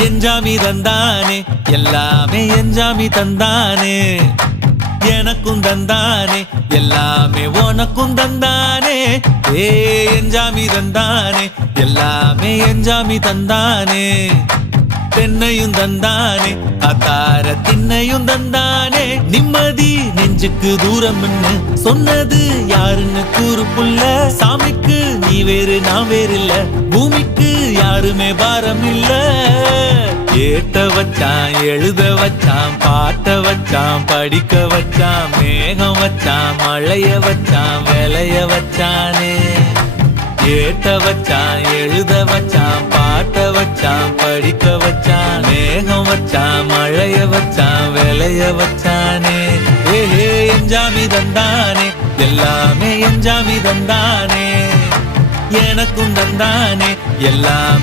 எஞ்சாமி தந்தானே எல்லாமே எஞ்சாமி தந்தானே எனக்கும் தந்தானே எல்லாமே உனக்கும் தந்தானே ஏ எஞ்சாமி தந்தானே எல்லாமே எஞ்சாமி தந்தானே தென்னையும் தந்தானே அத்தார திண்ணையும் தந்தானே நிம்மதி நெஞ்சுக்கு தூரம் சொன்னது யாருன்னு கூறு புள்ள சாமிக்கு நீ வேறு நான் வேறு இல்ல பூமிக்கு யாருமே பாரம் இல்ல ஏத்த வச்சான் எழுத வச்சான் பாட்ட வச்சான் படிக்க வச்சான் மேகம் வச்சான் மழைய வச்சான் விளைய வச்சானே ஏத்த வச்சான் எழுத வச்சான் பாட்ட வச்சான் படிக்க வச்சான் மேகம் வச்சான் மழைய வச்சான் விளைய வச்சானே ஏஹே எஞ்சாமி தந்தானே எல்லாமே எஞ்சாமி தந்தானே எனக்கும் தந்தானே எல்லாம்